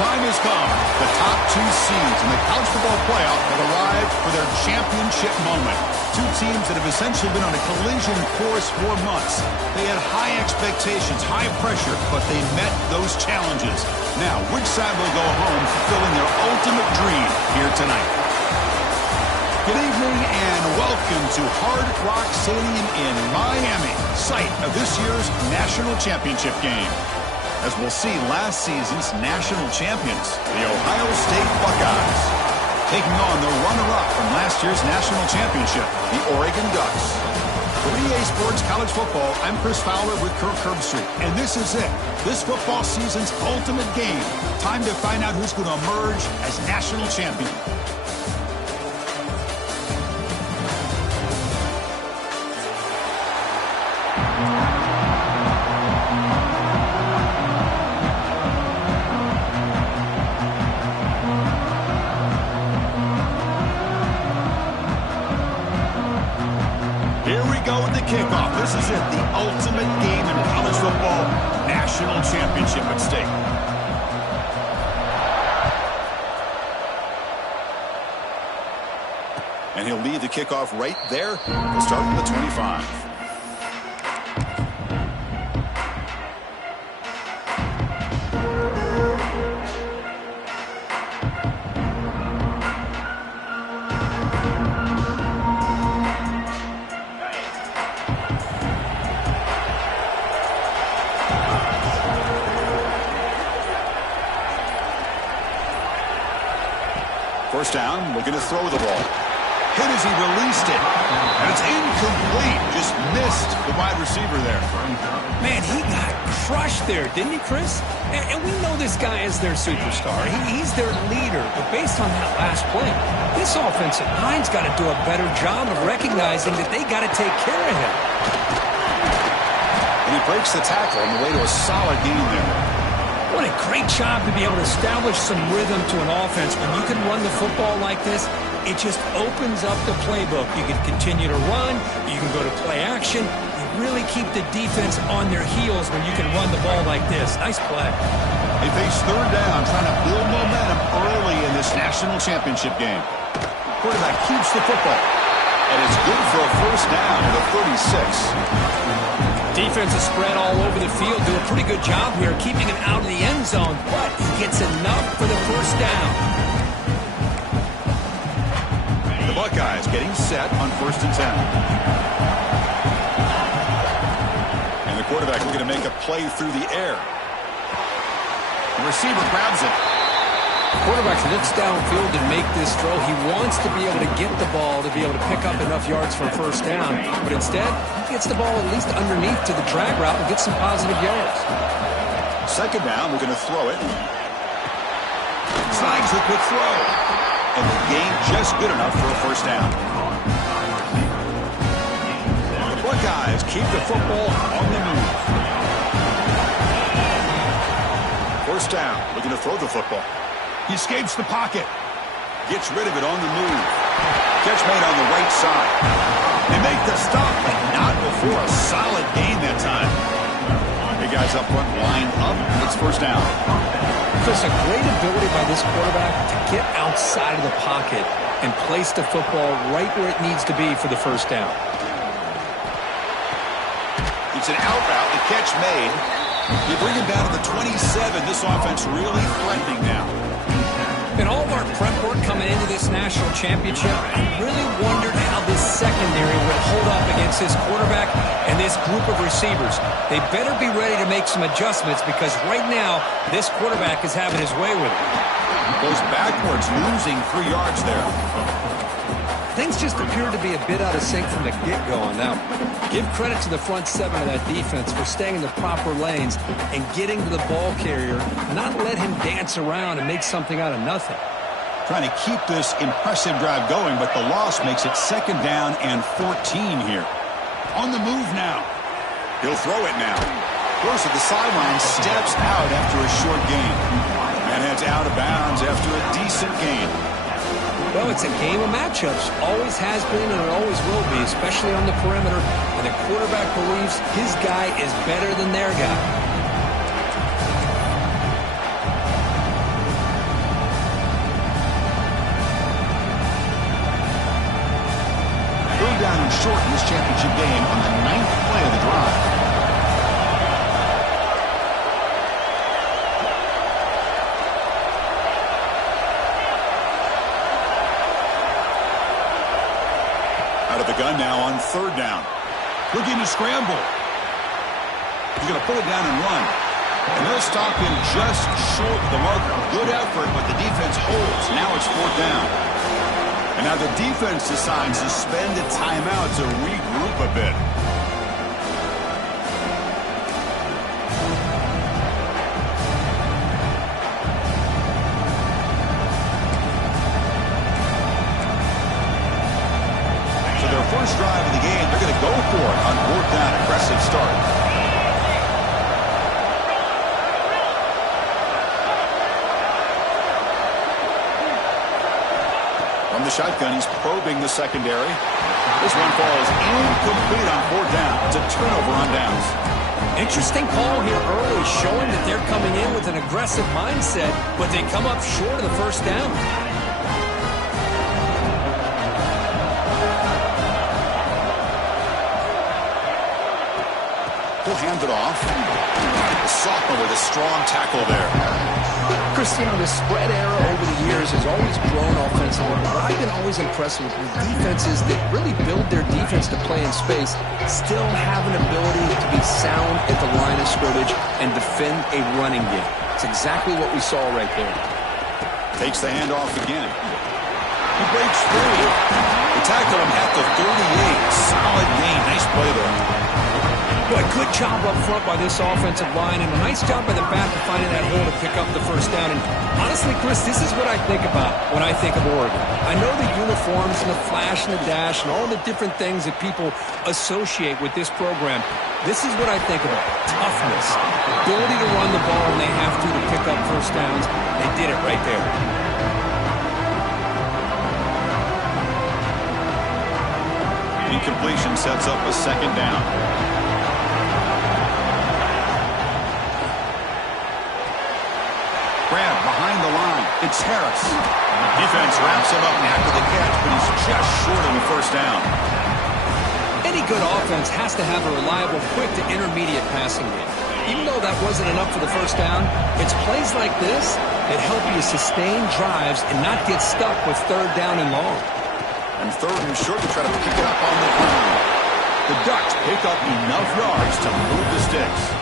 time has come. The top two seeds in the college football playoff have arrived for their championship moment. Two teams that have essentially been on a collision course for months. They had high expectations, high pressure, but they met those challenges. Now, which side will go home fulfilling their ultimate dream here tonight? Good evening and welcome to Hard Rock Stadium in Miami, site of this year's national championship game. As we'll see, last season's national champions, the Ohio State Buckeyes, taking on the runner-up from last year's national championship, the Oregon Ducks. For EA Sports College Football, I'm Chris Fowler with Kirk Herbstreit, and this is it. This football season's ultimate game. Time to find out who's going to emerge as national champion. Kickoff. This is it, the ultimate game in college football, national championship at stake. And he'll lead the kickoff right there. He'll start from the 25. First down, looking to throw the ball. Hit as he released it. And it's incomplete. Just missed the wide receiver there. Man, he got crushed there, didn't he, Chris? And we know this guy is their superstar. He's their leader. But based on that last play, this offensive line's got to do a better job of recognizing that they got to take care of him. And he breaks the tackle on the way to a solid gain there. What a great job to be able to establish some rhythm to an offense. When you can run the football like this, it just opens up the playbook. You can continue to run. You can go to play action. You really keep the defense on their heels when you can run the ball like this. Nice play. They face third down, trying to build momentum early in this national championship game. Quarterback keeps the football. And it's good for a first down at the 36. Defense is spread all over the field. Do a pretty good job here keeping him out of the end zone, but he gets enough for the first down. The Buckeyes getting set on 1st and 10. And the quarterback looking to make a play through the air. The receiver grabs it. Quarterback looks downfield and make this throw. He wants to be able to get the ball to be able to pick up enough yards for a first down. But instead, he gets the ball at least underneath to the drag route and gets some positive yards. Second down, we're going to throw it. Snags a quick throw. And the gain just good enough for a first down. The Buckeyes keep the football on the move. First down, looking to throw the football. He escapes the pocket. Gets rid of it on the move. Catch made on the right side. They make the stop, but not before a solid gain that time. Big guys up front, line up. It's first down. Just a great ability by this quarterback to get outside of the pocket and place the football right where it needs to be for the first down. It's an out route. The catch made. You bring him down to the 27. This offense really threatening now. In all of our prep work coming into this national championship, I really wondered how this secondary would hold up against this quarterback and this group of receivers. They better be ready to make some adjustments because right now, this quarterback is having his way with it. Goes backwards, losing 3 yards there. Things just appear to be a bit out of sync from the get-go on that one. Give credit to the front seven of that defense for staying in the proper lanes and getting to the ball carrier, not let him dance around and make something out of nothing. Trying to keep this impressive drive going, but the loss makes it second down and 14 here. On the move now. He'll throw it now. Goes to the sideline, steps out after a short gain. And heads out of bounds after a decent gain. Well, it's a game of matchups. Always has been and it always will be, especially on the perimeter. And the quarterback believes his guy is better than their guy. short in this championship game on the 9th play of the drive. Out of the gun now on 3rd down. Looking to scramble. He's going to pull it down and run. And they'll stop him just short of the marker. Good effort, but the defense holds. Now it's 4th down. And now the defense decides to spend a timeout to regroup a bit. So their first drive of the game, they're going to go for it on 4th down. Aggressive start. From the shotgun, he's probing the secondary. This one falls incomplete on 4th down. It's a turnover on downs. Interesting call here early, showing that they're coming in with an aggressive mindset, but they come up short of the 1st down. He'll hand it off. The sophomore with a strong tackle there. Cristiano, the spread era over the years has always grown offensively. What I've been always impressed with defenses that really build their defense to play in space still have an ability to be sound at the line of scrimmage and defend a running game. It's exactly what we saw right there. Takes the handoff again. He breaks free. They tackle him at the 38. Solid gain. Nice play there. Boy, good job up front by this offensive line, and a nice job by the back of finding that hole to pick up the 1st down. And honestly, Chris, this is what I think about when I think of Oregon. I know the uniforms and the flash and the dash and all the different things that people associate with this program. This is what I think about. Toughness. Ability to run the ball when they have to pick up 1st downs. They did it right there. Incompletion sets up a 2nd down. Grab behind the line. It's Harris. Defense wraps him up after the catch, but he's just short of the 1st down. Any good offense has to have a reliable, quick to intermediate passing game. Even though that wasn't enough for the 1st down, it's plays like this that help you sustain drives and not get stuck with 3rd down and long. And 3rd and short to try to pick it up on the ground. The Ducks pick up enough yards to move the sticks.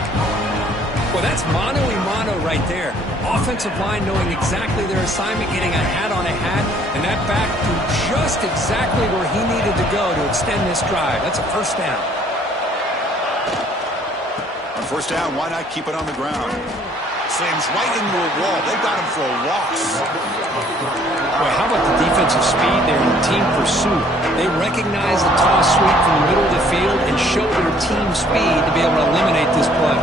Well, that's mano-a-mano right there. Offensive line knowing exactly their assignment, getting a hat on a hat, and that back to just exactly where he needed to go to extend this drive. That's a 1st down. On 1st down, why not keep it on the ground? Slams right into a wall. They got him for a loss. Boy, how about the defensive speed there in team pursuit? They recognize the toss sweep from the middle of the field and show their team speed to be able to eliminate this play.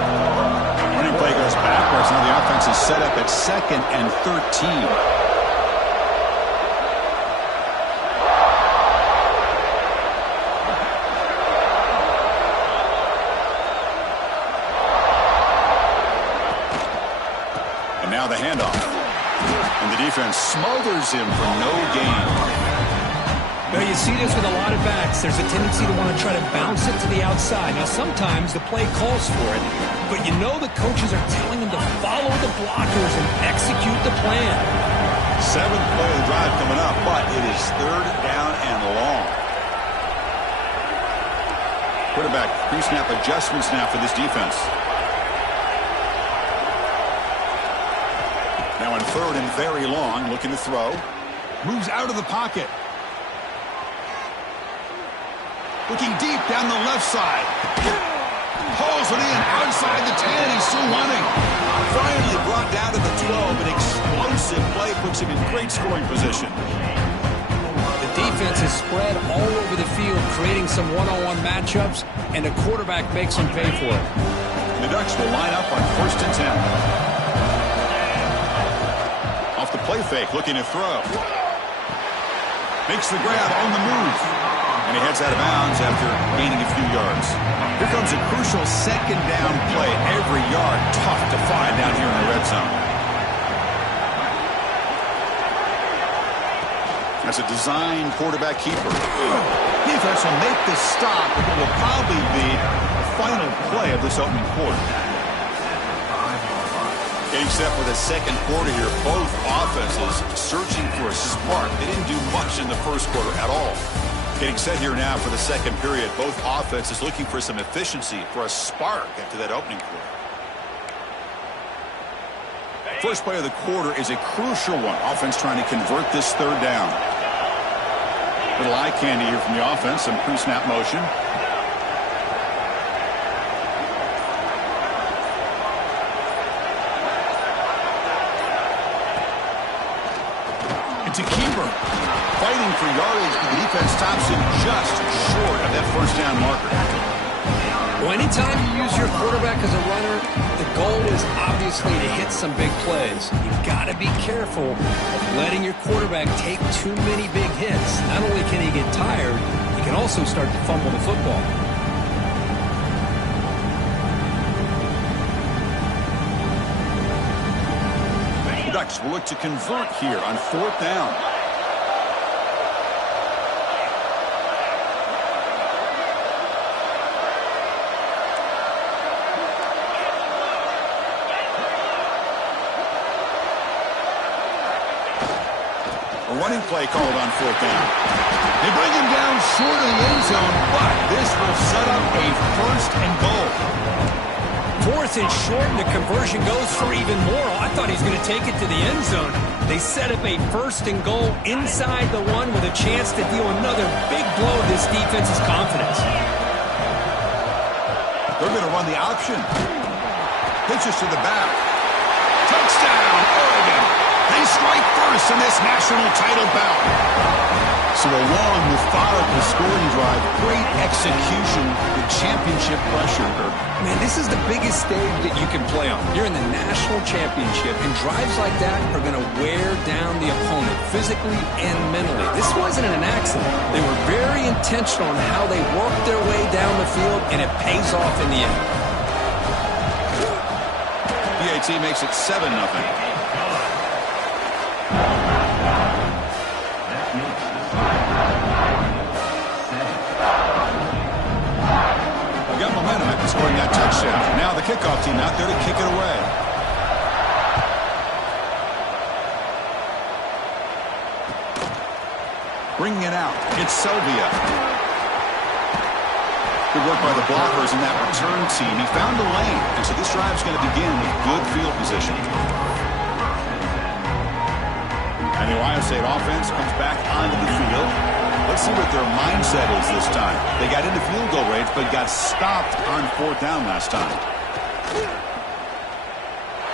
Running play goes backwards. Now the offense is set up at 2nd and 13. And now the handoff. And the defense smothers him for no gain. Well, you see this with a lot of backs. There's a tendency to want to try to bounce it to the outside. Now, sometimes the play calls for it, but you know the coaches are telling them to follow the blockers and execute the plan. 7th play of the drive coming up, but it is 3rd down and long. Quarterback pre-snap adjustments now for this defense. Now on 3rd and very long, looking to throw. Moves out of the pocket. Looking deep down the left side. Hauls it in outside the 10. He's still running. Finally brought down to the 12. An explosive play puts him in great scoring position. The defense is spread all over the field, creating some one-on-one matchups, and the quarterback makes them pay for it. The Ducks will line up on 1st and 10. Off the play fake, looking to throw. Makes the grab on the move. And he heads out of bounds after gaining a few yards. Here comes a crucial 2nd down play. Every yard tough to find down here in the red zone. That's a design quarterback keeper. Defense will make the stop, but it will probably be the final play of this opening quarter. Getting set for the second quarter here. Both offenses searching for a spark. They didn't do much in the first quarter at all. Getting set here now for the second period. Both offenses looking for some efficiency, for a spark after that opening quarter. First play of the quarter is a crucial one. Offense trying to convert this third down. Little eye candy here from the offense. Some pre-snap motion. It's a keeper. Fighting for yardage, but the defense stops him just short of that first down marker. Well, anytime you use your quarterback as a runner, the goal is obviously to hit some big plays. You've got to be careful of letting your quarterback take too many big hits. Not only can he get tired, he can also start to fumble the football. The Ducks will look to convert here on fourth down. Running play called on fourth down. They bring him down short of the end zone, but this will set up a first and goal. Fourth and short, and the conversion goes for even more. I thought he was going to take it to the end zone. They set up a first and goal inside the one with a chance to deal another big blow to this defense's confidence. They're going to run the option. Pitches to the back. Touchdown, Oregon. They strike first in this national title bout. So a long, methodical scoring drive. Great execution with championship pressure. Man, this is the biggest stage that you can play on. You're in the national championship, and drives like that are going to wear down the opponent physically and mentally. This wasn't an accident. They were very intentional on how they worked their way down the field, and it pays off in the end. PAT makes it 7-0. Got momentum after scoring that touchdown. Now the kickoff team out there to kick it away. Bringing it out. It's Sylvia. Good work by the blockers in that return team. He found a lane, and so this drive is going to begin with good field position. And the Ohio State offense comes back onto the field. Let's see what their mindset is this time. They got into field goal range, but got stopped on fourth down last time.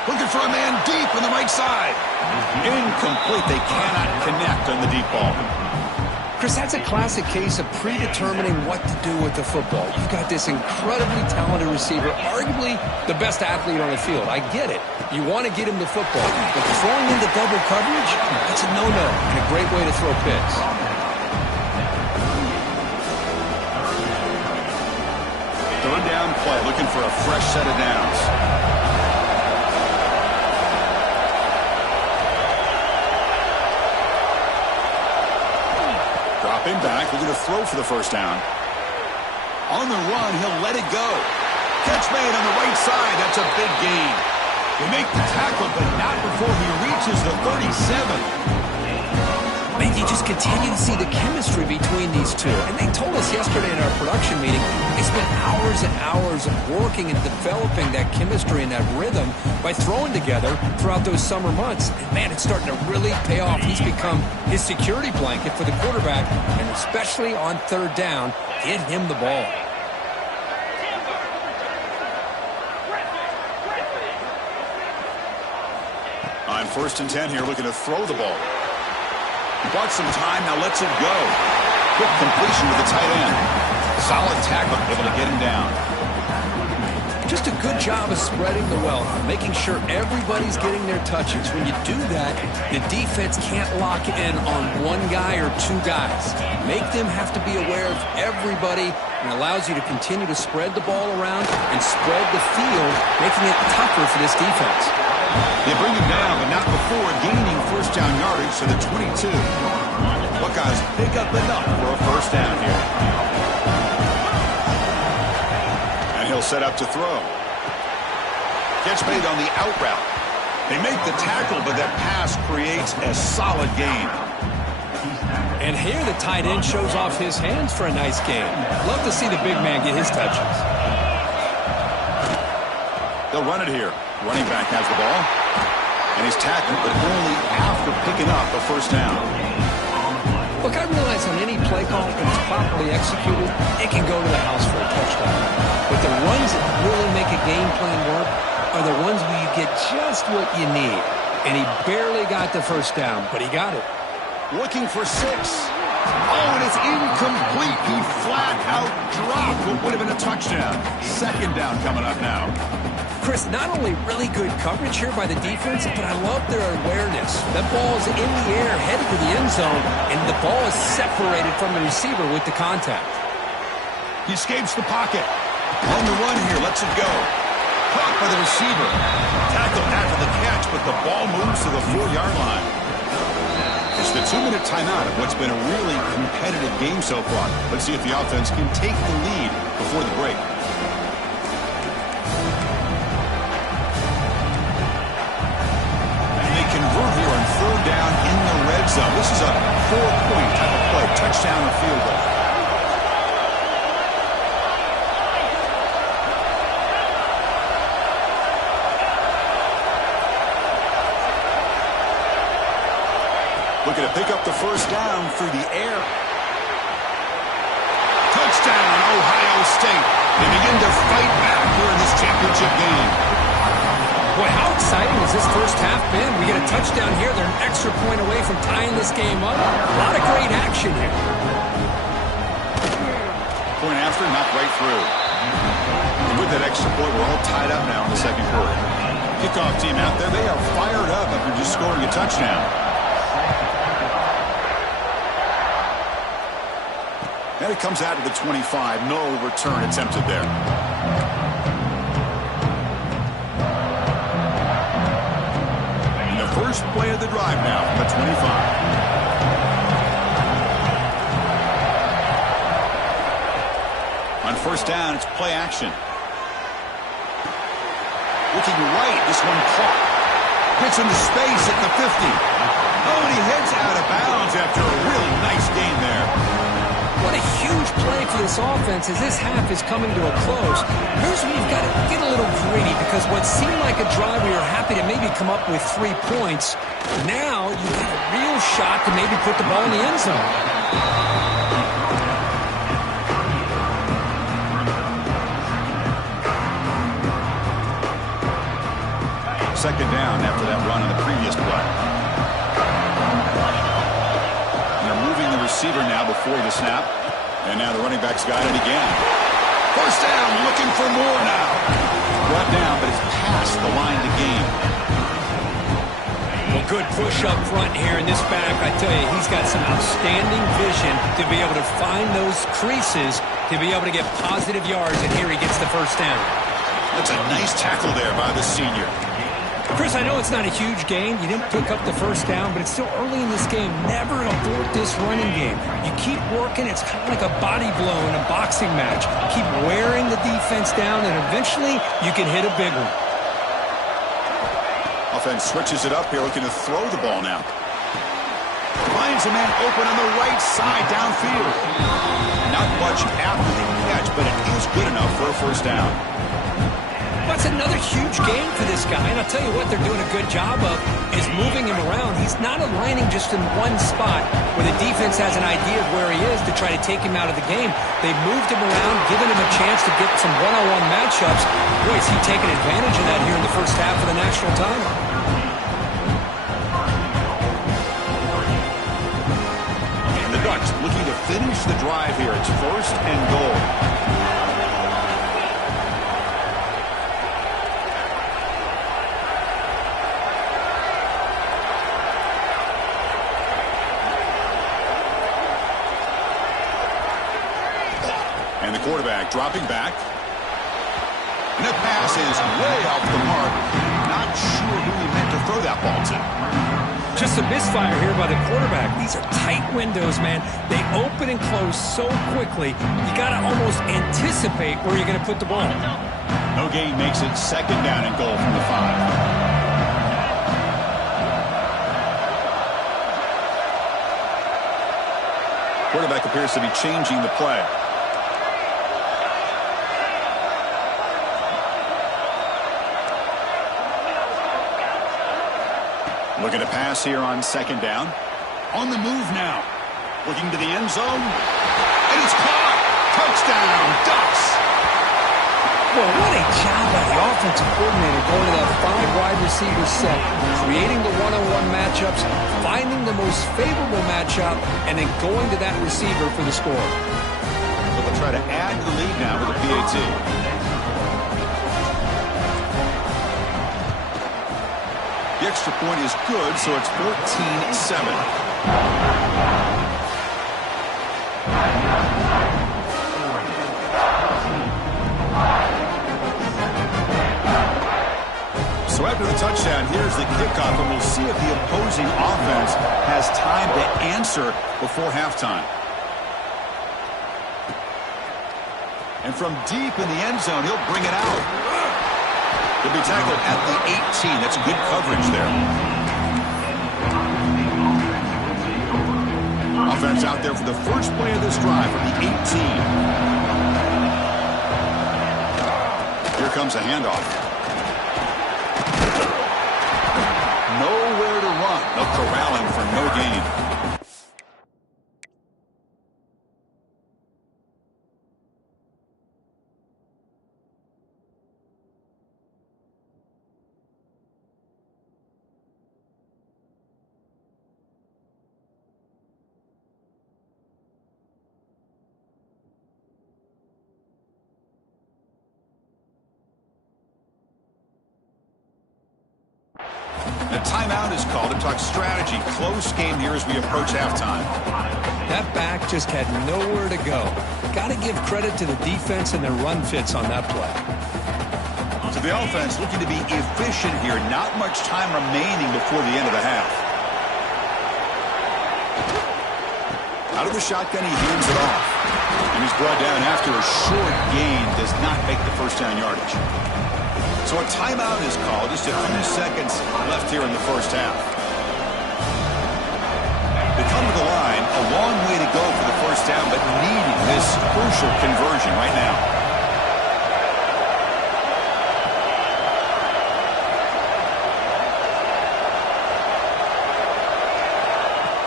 Looking for a man deep on the right side. Incomplete. They cannot connect on the deep ball. Chris, that's a classic case of predetermining what to do with the football. You've got this incredibly talented receiver, arguably the best athlete on the field. I get it. You want to get him the football. But throwing into double coverage, that's a no-no and a great way to throw picks. Third down play, looking for a fresh set of downs. Dropping back, looking to throw for the first down. On the run, he'll let it go. Catch made on the right side, that's a big gain. They make the tackle, but not before he reaches the 37. Man, you just continue to see the chemistry between these two. And they told us yesterday in our production meeting, they spent hours and hours of working and developing that chemistry and that rhythm by throwing together throughout those summer months. And man, it's starting to really pay off. He's become his security blanket for the quarterback, and especially on third down, get him the ball. On 1st and 10 here, looking to throw the ball. Bought some time, now lets it go. Quick completion to the tight end. Solid tackle, able to get him down. Just a good job of spreading the wealth, making sure everybody's getting their touches. When you do that, the defense can't lock in on one guy or two guys. Make them have to be aware of everybody, and allows you to continue to spread the ball around and spread the field, making it tougher for this defense. They bring him down, but not before gaining first down yardage to the 22. Bucks Buckeyes pick up enough for a first down here. And he'll set up to throw. Gets made on the out route. They make the tackle, but that pass creates a solid gain. And here the tight end shows off his hands for a nice gain. Love to see the big man get his touches. They'll run it here. Running back has the ball. And he's tackled, but only after picking up a first down. Look, I realize on any play call, if it's properly executed, it can go to the house for a touchdown. But the ones that really make a game plan work are the ones where you get just what you need. And he barely got the first down, but he got it. Looking for 6. Oh, and it's incomplete. He flat out dropped what would have been a touchdown. Second down coming up now. Chris, not only really good coverage here by the defense, but I love their awareness. That ball is in the air, headed to the end zone, and the ball is separated from the receiver with the contact. He escapes the pocket. On the run here, lets it go. Caught by the receiver. Tackled after the catch, but the ball moves to the 4-yard line. It's the 2-minute timeout of what's been a really competitive game so far. Let's see if the offense can take the lead before the break. And they convert here on 3rd down in the red zone. This is a 4-point type of play. Touchdown or field goal. Looking to pick up the first down through the air. Touchdown, Ohio State. They begin to fight back here in this championship game. Boy, how exciting has this first half been? We get a touchdown here. They're an extra point away from tying this game up. A lot of great action here. Point after, knocked right through. And with that extra point, we're all tied up now in the second quarter. Kickoff team out there, they are fired up after just scoring a touchdown. And it comes out to the 25. No return attempted there. And the first play of the drive now from the 25. On first down, it's play action. Looking right, this one caught. Gets into space at the 50. Oh, and he heads out of bounds after a really nice gain there. What a huge play for this offense as this half is coming to a close. Here's where you've got to get a little greedy because what seemed like a drive where you're happy to maybe come up with 3 points, now you've got a real shot to maybe put the ball in the end zone. Second down after that run on the previous play. Receiver now before the snap. And now the running back's got it again. First down, looking for more now. Brought down, but it's past the line to gain. Well, good push up front here in this back. I tell you, he's got some outstanding vision to be able to find those creases, to be able to get positive yards, and here he gets the first down. That's a nice tackle there by the senior. Chris, I know it's not a huge gain. You didn't pick up the first down, but it's still early in this game. Never abort this running game. You keep working. It's kind of like a body blow in a boxing match. Keep wearing the defense down, and eventually you can hit a big one. Offense switches it up here, looking to throw the ball now. Finds a man open on the right side downfield. Not much after the catch, but it is good enough for a first down. That's another huge game for this guy, and I'll tell you what they're doing a good job of is moving him around. He's not aligning just in one spot where the defense has an idea of where he is to try to take him out of the game. They've moved him around, given him a chance to get some one-on-one matchups. Boy, is he taking advantage of that here in the first half of the national title. And the Ducks looking to finish the drive here. It's first and goal. And the quarterback dropping back. And that pass is way off the mark. Not sure who he meant to throw that ball to. Just a misfire here by the quarterback. These are tight windows, man. They open and close so quickly, you got to almost anticipate where you're going to put the ball. No gain makes it second down and goal from the 5. Quarterback appears to be changing the play. Looking to pass here on second down. On the move now. Looking to the end zone. And it's caught. Touchdown, Ducks. Well, what a job by the offensive coordinator going to that 5 wide receiver set, creating the one-on-one matchups, finding the most favorable matchup, and then going to that receiver for the score. So they'll try to add to the lead now with a PAT. The extra point is good, so it's 14-7. So after the touchdown, here's the kickoff, and we'll see if the opposing offense has time to answer before halftime. And from deep in the end zone, he'll bring it out. He'll be tackled at the 18. That's good coverage there. Offense out there for the first play of this drive from the 18. Here comes a handoff. Nowhere to run. No corralling for no gain. The timeout is called to talk strategy. Close game here as we approach halftime. That back just had nowhere to go. Got to give credit to the defense and their run fits on that play. So the offense looking to be efficient here. Not much time remaining before the end of the half. Out of the shotgun, he hands it off. And he's brought down after a short gain. Does not make the first down yardage. So a timeout is called. Just a few seconds left here in the first half. They come to the line. A long way to go for the first down, but needing this crucial conversion right now.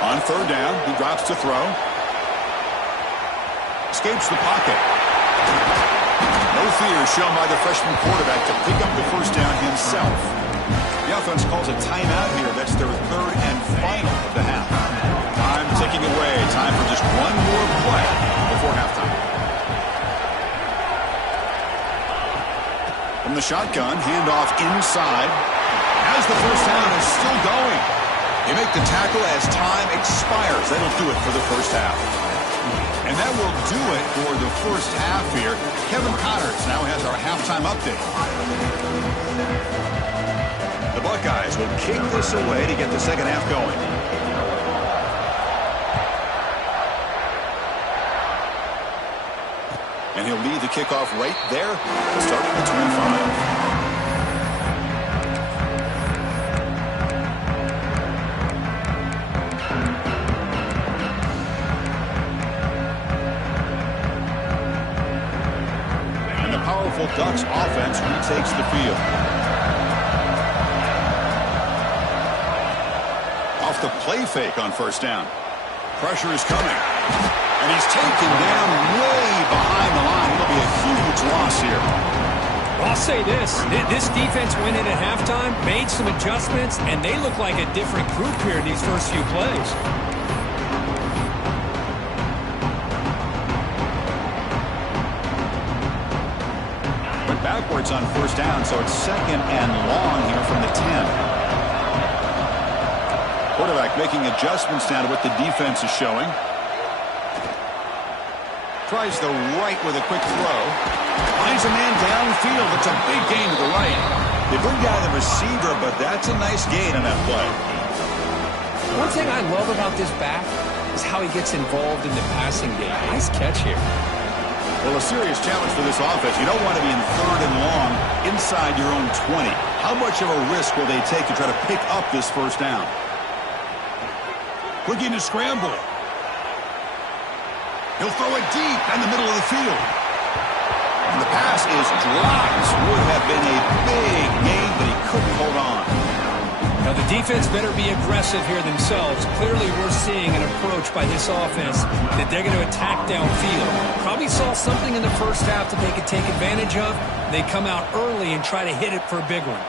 On third down, he drops to throw. Escapes the pocket. No fear shown by the freshman quarterback to pick up the first down himself. The offense calls a timeout here. That's their third and final of the half. Time ticking away. Time for just one more play before halftime. From the shotgun, handoff inside. As the first down is still going. They make the tackle as time expires. That'll do it for the first half. And that will do it for the first half here. Kevin Connors now has our halftime update. The Buckeyes will kick this away to get the second half going. And he'll lead the kickoff right there, starting at the 25. Ducks offense retakes the field. Off the play fake on first down. Pressure is coming. And he's taken down way behind the line. It'll be a huge loss here. Well, I'll say this. This defense went in at halftime, made some adjustments, and they look like a different group here in these first few plays. Backwards on first down, so it's second and long here from the 10. Quarterback making adjustments now to what the defense is showing. Tries the right with a quick throw. Finds a man downfield. It's a big gain to the right. They bring down the receiver, but that's a nice gain on that play. One thing I love about this back is how he gets involved in the passing game. Nice catch here. Well, a serious challenge for this offense. You don't want to be in 3rd and long inside your own 20. How much of a risk will they take to try to pick up this first down? Looking to scramble. He'll throw it deep in the middle of the field. And the pass is dropped. Would have been a big gain, but he couldn't hold on. Now, the defense better be aggressive here themselves. Clearly, we're seeing an approach by this offense that they're going to attack downfield. Probably saw something in the first half that they could take advantage of. They come out early and try to hit it for a big one.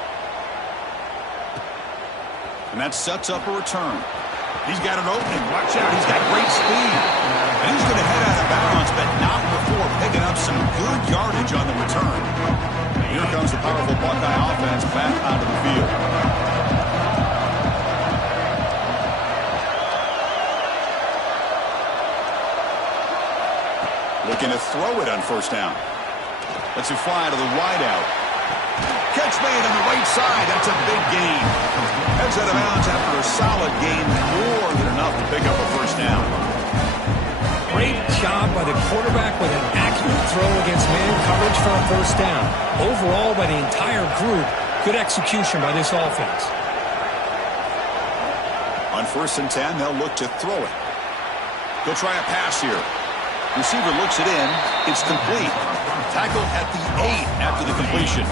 And that sets up a return. He's got an opening. Watch out. He's got great speed. And he's going to head out of bounds, but not before picking up some good yardage on the return. And here comes the powerful Buckeye offense back onto the field. Looking to throw it on first down. Lets it fly to the wideout. Catch made on the right side. That's a big gain. Heads out of bounds after a solid gain, more than enough to pick up a first down. Great job by the quarterback with an accurate throw against man coverage for a first down. Overall, by the entire group, good execution by this offense. On 1st and 10, they'll look to throw it. They'll try a pass here. Receiver looks it in. It's complete. Tackle at the 8 after the completion.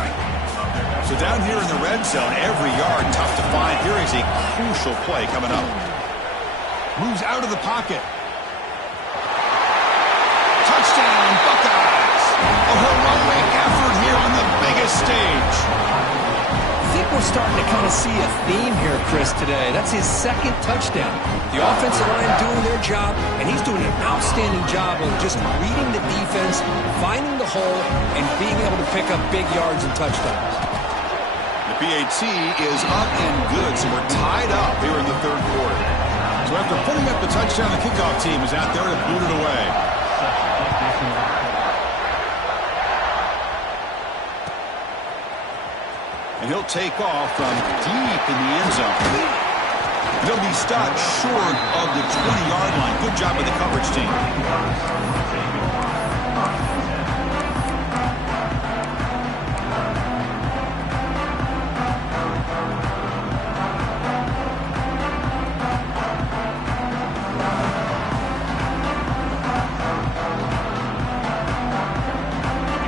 So down here in the red zone, every yard tough to find. Here is a crucial play coming up. Moves out of the pocket. Touchdown, Buckeyes. A heroic effort here on the biggest stage. I think we're starting to kind of see a theme here, Chris, today. That's his 2nd touchdown. The offensive line doing their job, and he's doing an outstanding job of just reading the defense, finding the hole, and being able to pick up big yards and touchdowns. The PAT is up and good, so we're tied up here in the 3rd quarter. So after putting up the touchdown, the kickoff team is out there to boot it away. And he'll take off from deep in the end zone. He'll be stopped short of the 20-yard line. Good job by the coverage team.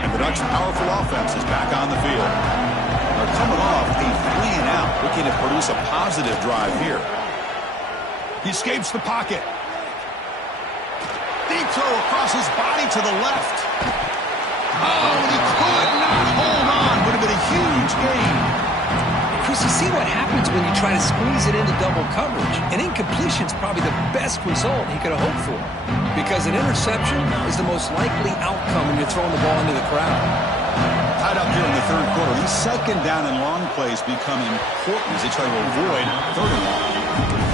And the Ducks' powerful offense is back on the field. They're coming off a 3-and-out, looking to produce a positive drive here. He escapes the pocket. Deep throw across his body to the left. Oh, and he could not hold on. Would have been a huge gain. Chris, you see what happens when you try to squeeze it into double coverage. An incompletion's probably the best result he could have hoped for, because an interception is the most likely outcome when you're throwing the ball into the crowd. Tied up here in the 3rd quarter. These 2nd down and long plays become important as they try to avoid 3rd and long.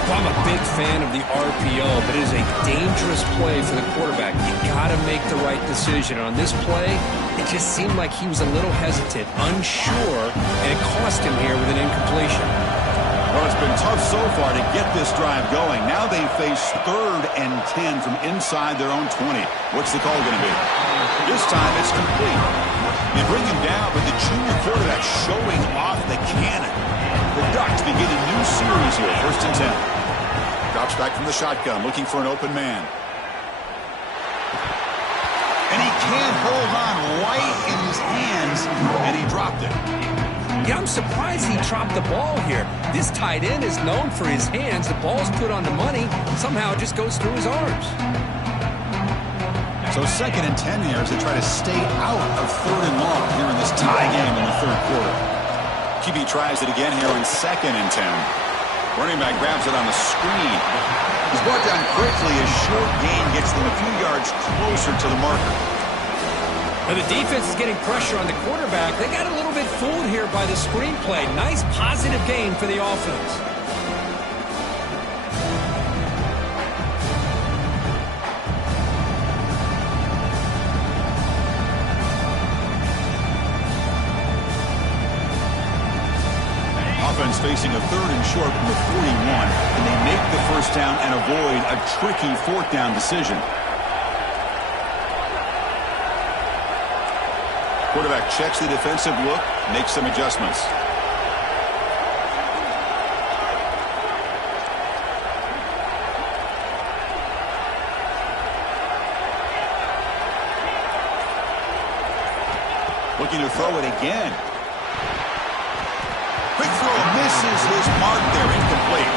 Well, I'm a big fan of the RPO, but it is a dangerous play for the quarterback. You got to make the right decision. On this play, it just seemed like he was a little hesitant, unsure, and it cost him here with an incompletion. Well, it's been tough so far to get this drive going. Now they face 3rd and 10 from inside their own 20. What's the call going to be? This time it's complete. They bring him down, but the junior quarterback showing off the cannon. The Ducks begin a new series here, 1st and 10. Drops back from the shotgun, looking for an open man. And he can't hold on right in his hands, and he dropped it. Yeah, I'm surprised he dropped the ball here. This tight end is known for his hands. The ball's put on the money. Somehow it just goes through his arms. So 2nd and 10 here as they try to stay out of 3rd and long here in this tie game in the 3rd quarter. QB tries it again here on 2nd and 10. Running back grabs it on the screen. He's brought down quickly. A short gain gets them a few yards closer to the marker. Now the defense is getting pressure on the quarterback. They got a little bit fooled here by the screen play. Nice positive gain for the offense. defense facing a 3rd and short from the 41, and they make the first down and avoid a tricky 4th down decision. Quarterback checks the defensive look, makes some adjustments. Looking to throw it again. Quick throw, misses his mark there, incomplete.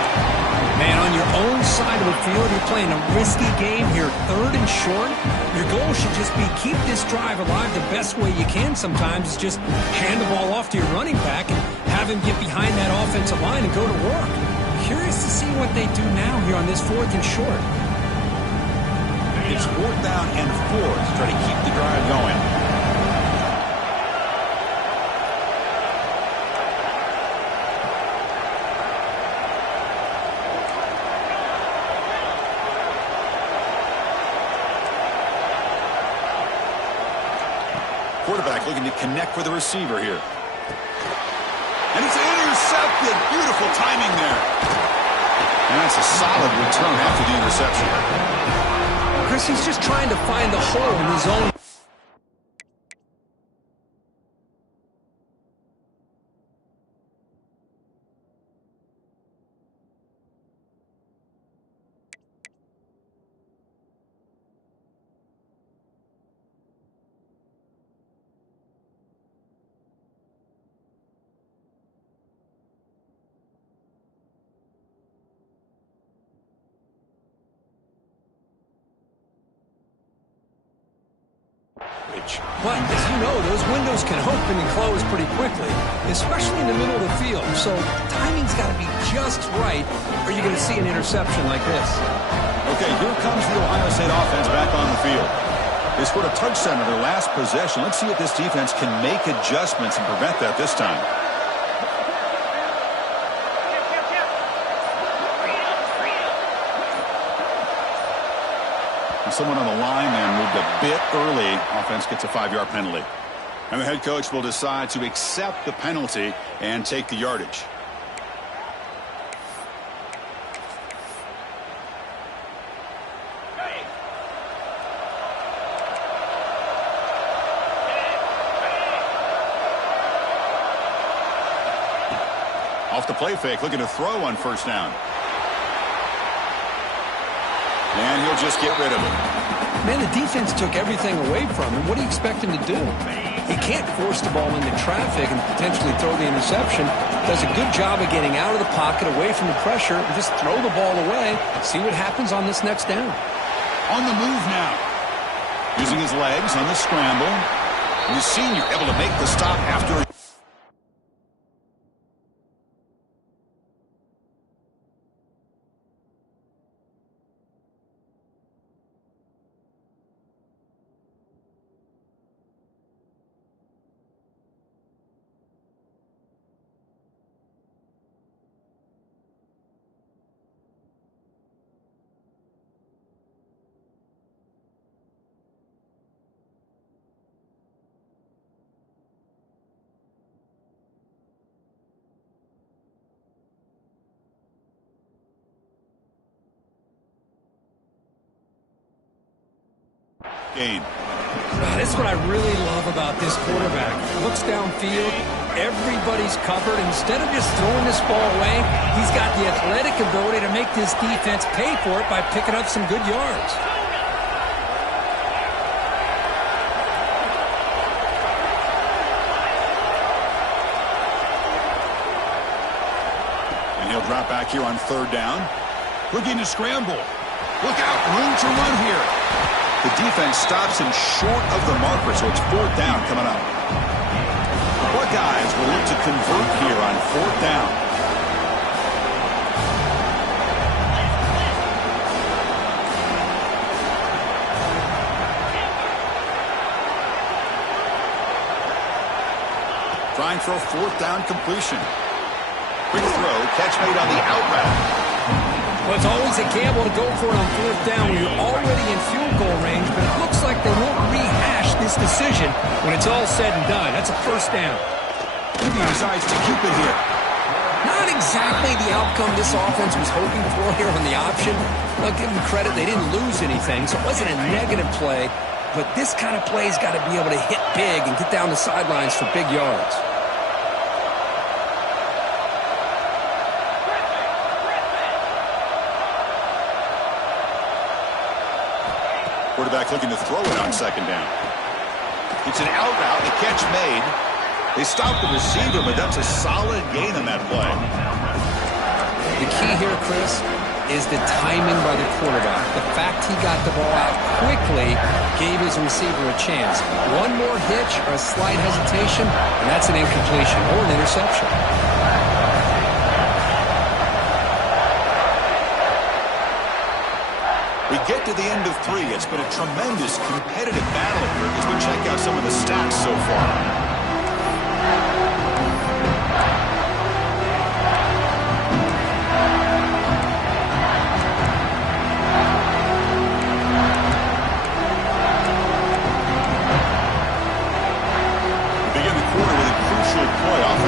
Man, on your own side of the field, you're playing a risky game here, 3rd and short. Your goal should just be keep this drive alive the best way you can sometimes. Is just hand the ball off to your running back and have him get behind that offensive line and go to work. Curious to see what they do now here on this 4th and short. It's 4th down and 4 to try to keep the drive going. Quarterback looking to connect with the receiver here. And it's intercepted. Beautiful timing there. And that's a solid return after the interception. Chris, he's just trying to find the hole in his own. But, as you know, those windows can open and close pretty quickly, especially in the middle of the field. So timing's got to be just right, or you're going to see an interception like this. Okay, here comes the Ohio State offense back on the field. They scored a touchdown in their last possession. Let's see if this defense can make adjustments and prevent that this time. Someone on the line there moved a bit early. Offense gets a 5-yard penalty. And the head coach will decide to accept the penalty and take the yardage. Off the play fake, looking to throw on 1st down. And he'll just get rid of it. Man, the defense took everything away from him. What do you expect him to do? He can't force the ball into traffic and potentially throw the interception. Does a good job of getting out of the pocket, away from the pressure, and just throw the ball away. See what happens on this next down. On the move now. Using his legs on the scramble. And the senior able to make the stop after. Gain. This is what I really love about this quarterback. Looks downfield, everybody's covered. Instead of just throwing this ball away, he's got the athletic ability to make this defense pay for it by picking up some good yards. And he'll drop back here on 3rd down. Looking to scramble. Look out, room to run here. The defense stops him short of the marker, so it's 4th down coming up. The Buckeyes will look to convert here on 4th down. Trying for a 4th down completion. Quick throw, catch made on the out route. Well, it's always a gamble to go for it on 4th down when you're already in field goal range, but it looks like they won't rehash this decision when it's all said and done. That's a 1st down. He decides to keep it here. not exactly the outcome this offense was hoping for here on the option. I'll give them credit, they didn't lose anything, so it wasn't a negative play. But this kind of play's got to be able to hit big and get down the sidelines for big yards. Quarterback looking to throw it on second down. It's an out route, the catch made. They stopped the receiver, but that's a solid gain on that play. The key here, Chris, is the timing by the quarterback. The fact he got the ball out quickly gave his receiver a chance. One more hitch or a slight hesitation, and that's an incompletion or an interception. We get to the end of 3. It's been a tremendous competitive battle here as we check out some of the stats so far.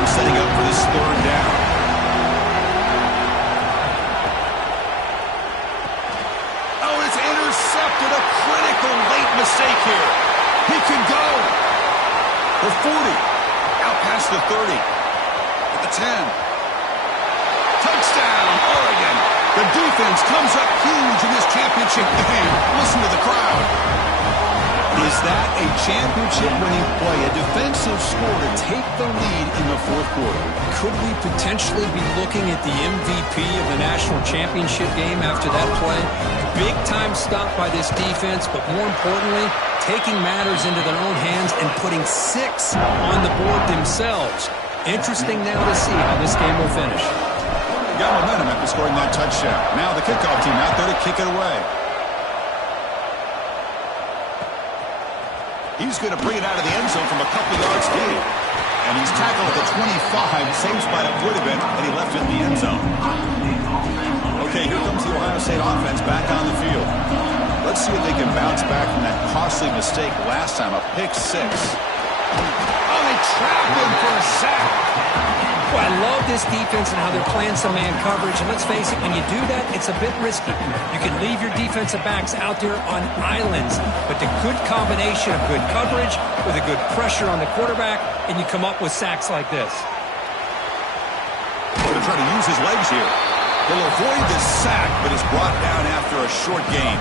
Setting up for this third down. Oh, it's intercepted. A critical late mistake here. He can go. The 40. Out past the 30. At the 10. Touchdown, Oregon. The defense comes up huge in this championship game. Listen to the crowd. Is that a championship-winning play, a defensive score to take the lead in the fourth quarter? Could we potentially be looking at the MVP of the national championship game after that play? Big-time stop by this defense, but more importantly, taking matters into their own hands and putting 6 on the board themselves. Interesting now to see how this game will finish. Got momentum after scoring that touchdown. Now the kickoff team out there to kick it away. He's going to bring it out of the end zone from a couple yards deep. And he's tackled at the 25, same spot it would have been, and he left it in the end zone. Okay, here comes the Ohio State offense back on the field. Let's see if they can bounce back from that costly mistake last time, a pick 6. Oh, they trapped him for a sack. Well, I love this defense and how they're playing some man coverage. And let's face it, when you do that, it's a bit risky. You can leave your defensive backs out there on islands, but the good combination of good coverage with a good pressure on the quarterback, and you come up with sacks like this. Going to try to use his legs here. He'll avoid the sack, but is brought down after a short gain.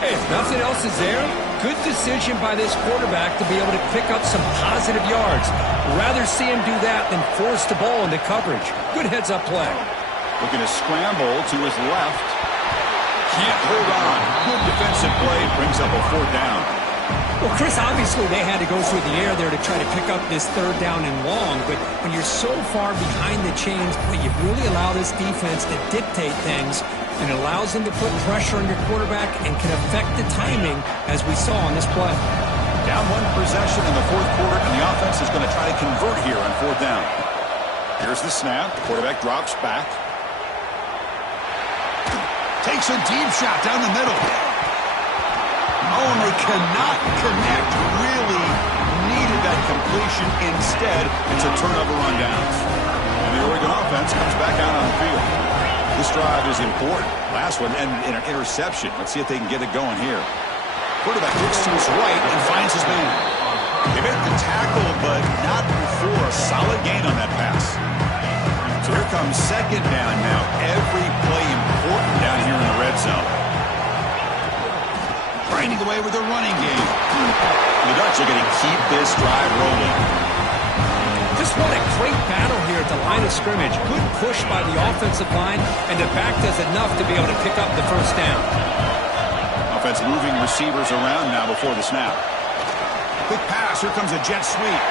Hey, if nothing else is there, good decision by this quarterback to be able to pick up some positive yards. Rather see him do that than force the ball into coverage. Good heads-up play. Looking to scramble to his left. Can't hold on. Good defensive play. Brings up a 4th down. Well, Chris, obviously they had to go through the air there to try to pick up this 3rd down and long, but when you're so far behind the chains, you really allow this defense to dictate things, and it allows them to put pressure on your quarterback and can affect the timing, as we saw on this play. Down 1 possession in the 4th quarter, and the offense is going to try to convert here on 4th down. Here's the snap. The quarterback drops back. Takes a deep shot down the middle. Oh, and they cannot connect. Really needed that completion. Instead, it's a turnover on downs. And the Oregon offense comes back out on the field. This drive is important. Last one, and an interception. Let's see if they can get it going here. Quarterback looks to his right and finds his man. They made the tackle, but not before a solid gain on that pass. So here comes 2nd down now. Every play important down here in the red zone. Grinding away with their running game. The Ducks are going to keep this drive rolling. Just what a great battle here at the line of scrimmage. Good push by the offensive line, and the back does enough to be able to pick up the 1st down. Offense moving receivers around now before the snap. Quick pass. Here comes a jet sweep.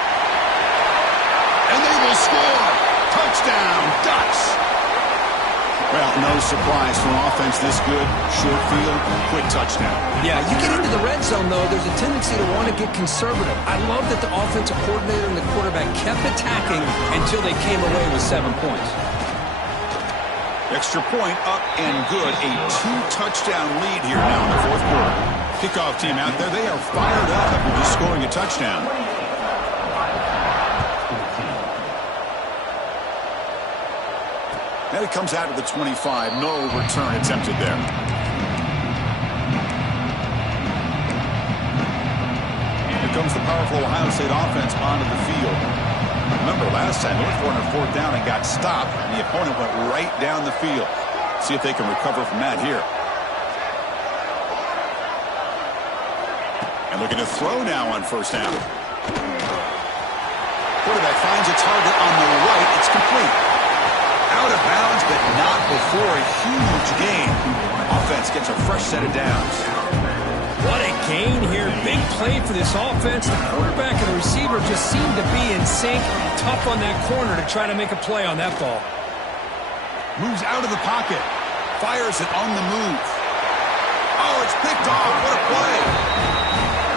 And they will score. Touchdown, Ducks. Well, no surprise for an offense this good. Short field, quick touchdown. Yeah, you get into the red zone, though, there's a tendency to want to get conservative. I love that the offensive coordinator and the quarterback kept attacking until they came away with 7 points. Extra point up and good. A 2-touchdown lead here now in the 4th quarter. Kickoff team out there. They are fired up after just scoring a touchdown. And it comes out to the 25. No return attempted there. Here comes the powerful Ohio State offense onto the field. Remember, last time, North Florida on 4th down and got stopped, and the opponent went right down the field. See if they can recover from that here. And looking to throw now on 1st down. Quarterback finds a target on the right. It's complete. Out of bounds, but not before a huge gain. Offense gets a fresh set of downs. What a gain here. Big play for this offense. The quarterback and the receiver just seem to be in sync. Tough on that corner to try to make a play on that ball. Moves out of the pocket. Fires it on the move. Oh, it's picked off. What a play.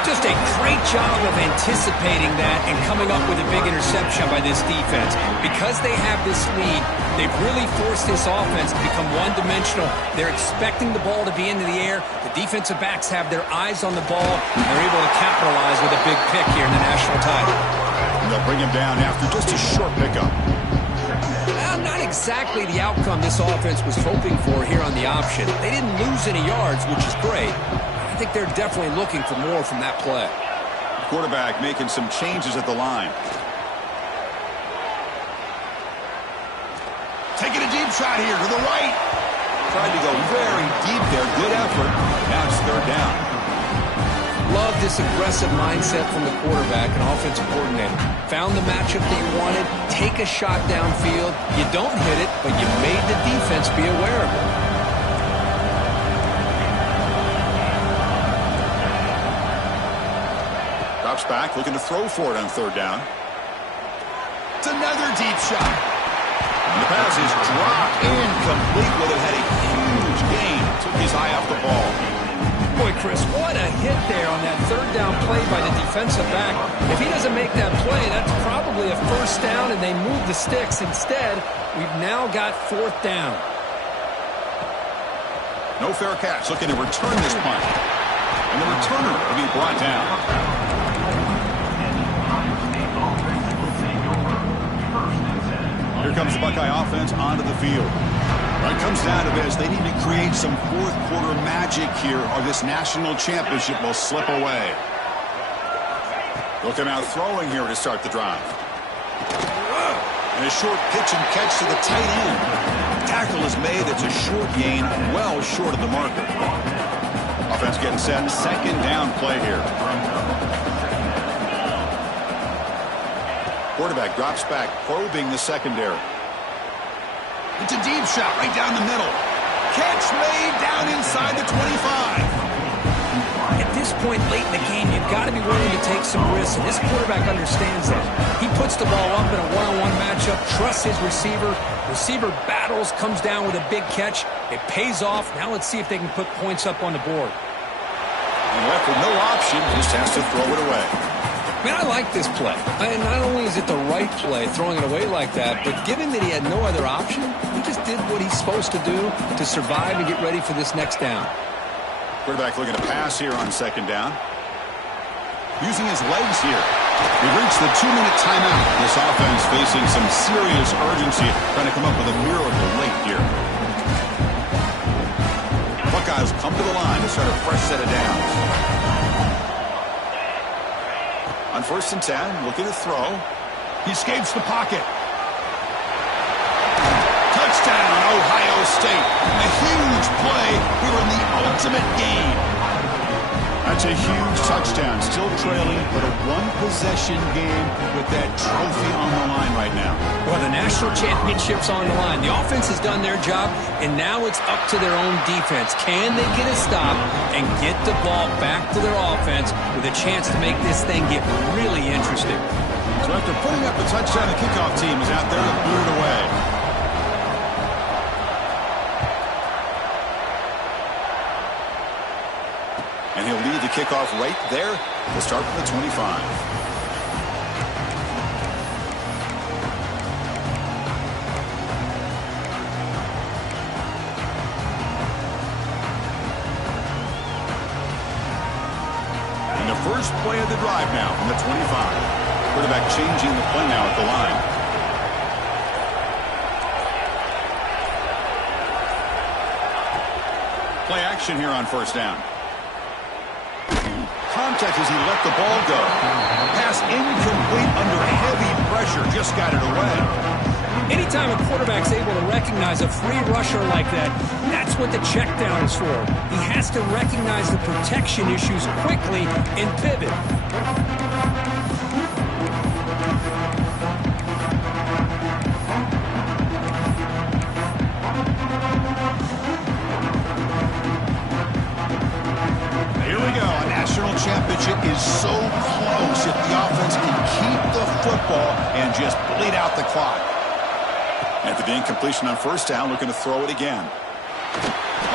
Just a great job of anticipating that and coming up with a big interception by this defense. Because they have this lead, they've really forced this offense to become one-dimensional. They're expecting the ball to be into the air. The defensive backs have their eyes on the ball, and they're able to capitalize with a big pick here in the national title. And they'll bring him down after just a short pickup. Well, not exactly the outcome this offense was hoping for here on the option. They didn't lose any yards, which is great. I think they're definitely looking for more from that play. Quarterback making some changes at the line. Taking a deep shot here to the right. Tried to go very deep there. Good effort. Now it's 3rd down. Love this aggressive mindset from the quarterback and offensive coordinator. Found the matchup that you wanted. Take a shot downfield. You don't hit it, but you made the defense be aware of it. Drops back, looking to throw for it on 3rd down. It's another deep shot. And the pass is dropped. Incomplete. Would have had a huge gain. Took his eye off the ball. Boy, Chris, what a hit there on that 3rd down play by the defensive back. If he doesn't make that play, that's probably a 1st down, and they move the sticks. Instead, we've now got 4th down. No fair catch. Looking to return this punt. And the returner will be brought down. Here comes the Buckeye offense onto the field. When it comes down to this, they need to create some 4th quarter magic here, or this national championship will slip away. They'll come out throwing here to start the drive. And a short pitch and catch to the tight end. Tackle is made. It's a short gain, well short of the marker. Offense getting set. 2nd down play here. Quarterback drops back, probing the secondary. It's a deep shot right down the middle. Catch made down inside the 25. At this point late in the game, you've got to be willing to take some risks, and this quarterback understands that. He puts the ball up in a one-on-one matchup, trusts his receiver. Receiver battles, comes down with a big catch. It pays off. Now let's see if they can put points up on the board. And left with no option, just has to throw it away. Man, I like this play. And not only is it the right play, throwing it away like that, but given that he had no other option, he just did what he's supposed to do to survive and get ready for this next down. Quarterback looking to pass here on 2nd down. Using his legs here. We've reached the 2-minute timeout. This offense facing some serious urgency, trying to come up with a miracle late here. Buckeyes come to the line to start a fresh set of downs. On 1st and 10, looking to throw. He escapes the pocket. Touchdown, Ohio State. A huge play here in the ultimate game. That's a huge touchdown. Still trailing, but a one-possession game with that trophy on the line right now. Well, the national championship's on the line. The offense has done their job, and now it's up to their own defense. Can they get a stop and get the ball back to their offense with a chance to make this thing get really interesting? So after putting up the touchdown, the kickoff team is out there to boot it away. And he'll lead the kickoff right there to start from the 25. And the first play of the drive now from the 25. Quarterback changing the play now at the line. Play action here on first down. Contact as he let the ball go. Pass incomplete under heavy pressure. Just got it away. Anytime a quarterback's able to recognize a free rusher like that, that's what the check down is for. He has to recognize the protection issues quickly and pivot. Championship is so close if the offense can keep the football and just bleed out the clock. After the incompletion on first down, looking to throw it again.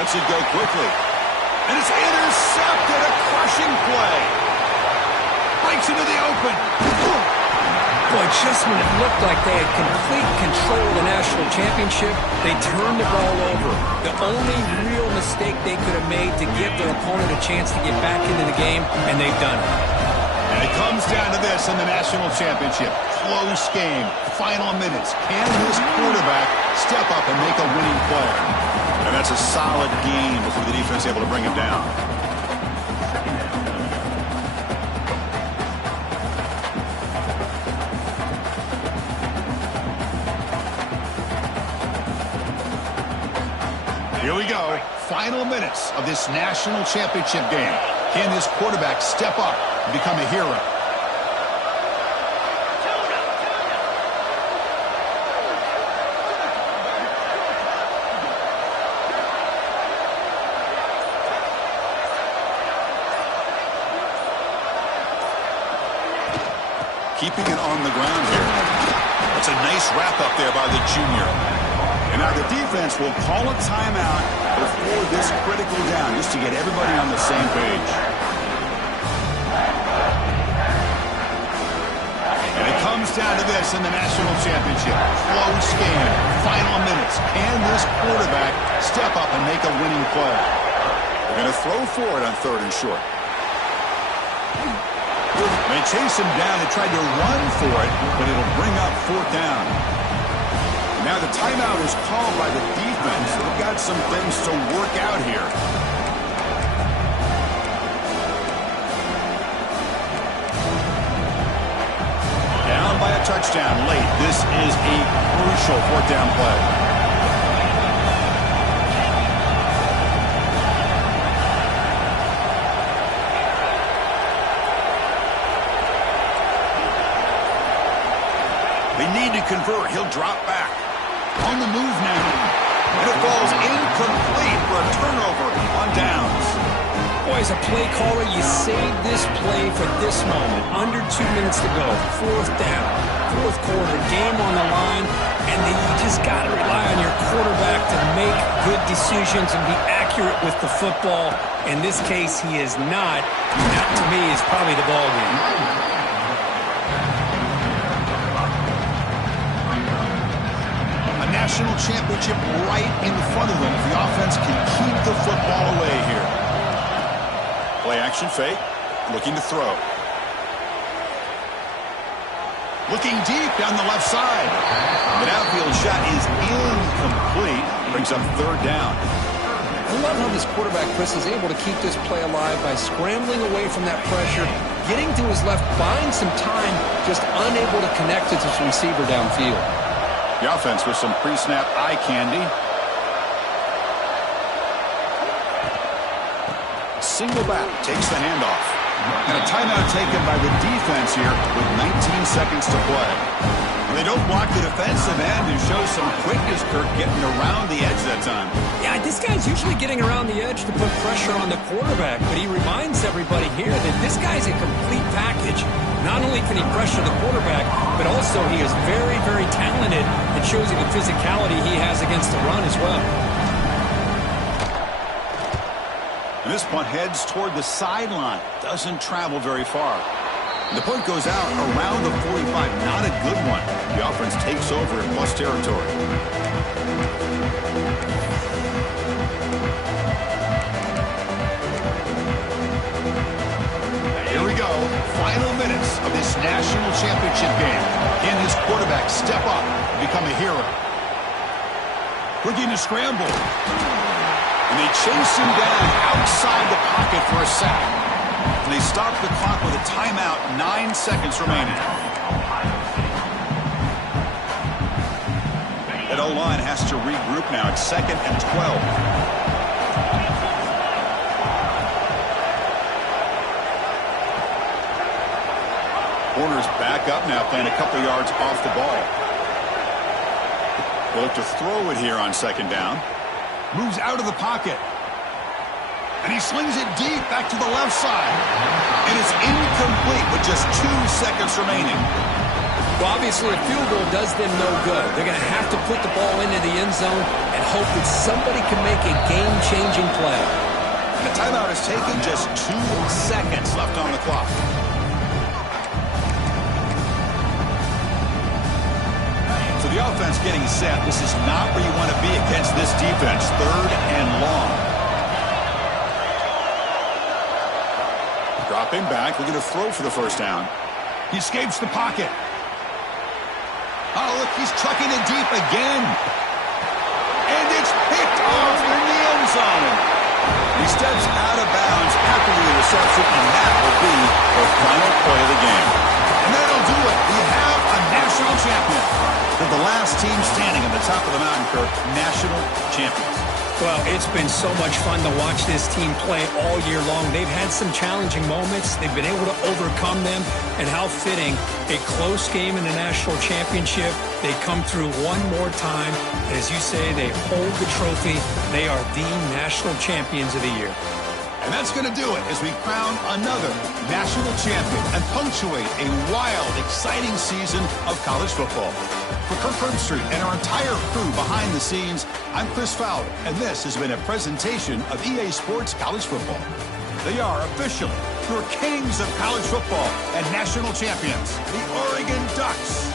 Lets it go quickly. And it's intercepted. A crushing play. Breaks into the open. Boy, just when it looked like they had complete control of the national championship, they turned the ball over. The only real mistake they could have made to give their opponent a chance to get back into the game, and they've done it. And it comes down to this in the national championship. Close game, final minutes. Can this quarterback step up and make a winning play? And that's a solid game before the defense is able to bring him down. Here we go. Final minutes of this national championship game. Can this quarterback step up and become a hero? Keeping it on the ground here. That's a nice wrap up there by the junior. And now the defense will call a timeout before this critical down, just to get everybody on the same page. And it comes down to this in the national championship. Close game, final minutes. Can this quarterback step up and make a winning play? They're going to throw for it on third and short. They chase him down. They tried to run for it, but it'll bring up fourth down. Now the timeout is called by the defense. They've got some things to work out here. Down by a touchdown late. This is a crucial fourth down play. They need to convert. He'll drop back. On the move now. And it falls incomplete for a turnover on downs. Boy, as a play caller, you save this play for this moment. Under 2 minutes to go. Fourth down. Fourth quarter. Game on the line. And then you just got to rely on your quarterback to make good decisions and be accurate with the football. In this case, he is not. That, to me, is probably the ball game. National championship right in front of them if the offense can keep the football away here. Play action fake, looking to throw. Looking deep down the left side. The downfield shot is incomplete. Brings up third down. I love how this quarterback, Chris, is able to keep this play alive by scrambling away from that pressure, getting to his left, buying some time, just unable to connect to his receiver downfield. The offense with some pre-snap eye candy. Single back takes the handoff. And a timeout taken by the defense here with 19 seconds to play. They don't block the defensive end and show some quickness, Kirk, getting around the edge that time. Yeah, this guy's usually getting around the edge to put pressure on the quarterback, but he reminds everybody here that this guy's a complete package. Not only can he pressure the quarterback, but also he is very, very talented. It shows you the physicality he has against the run as well. And this punt heads toward the sideline. Doesn't travel very far. The punt goes out around the 45. Not a good one. The offense takes over in plus territory. Here we go. Final minutes of this national championship game. Can this quarterback step up and become a hero? Looking to scramble. And they chase him down outside the pocket for a sack. And they stop the clock with a timeout, 9 seconds remaining. That O-line has to regroup now. It's 2nd and 12. Corner's back up now, playing a couple yards off the ball. They'll look to throw it here on 2nd down. Moves out of the pocket. And he slings it deep back to the left side. And it's incomplete with just 2 seconds remaining. Well, obviously, a field goal does them no good. They're going to have to put the ball into the end zone and hope that somebody can make a game-changing play. And the timeout is taken, just 2 seconds left on the clock. So the offense getting set. This is not where you want to be against this defense. 3rd and long. Dropping back, looking to throw for the 1st down. He escapes the pocket. Oh, look, he's chucking it deep again. And it's picked off in the end zone. He steps out of bounds after the interception, and that will be the final play of the game. And that'll do it. We have a national champion. They're the last team standing at the top of the mountain, Kirk. National champions. Well, it's been so much fun to watch this team play all year long. They've had some challenging moments. They've been able to overcome them. And how fitting, a close game in the national championship. They come through one more time. And as you say, they hold the trophy. They are the national champions of the year. And that's going to do it as we crown another national champion and punctuate a wild, exciting season of college football. For Kirk Herbstreit and our entire crew behind the scenes, I'm Chris Fowler, and this has been a presentation of EA Sports College Football. They are officially your kings of college football and national champions, the Oregon Ducks.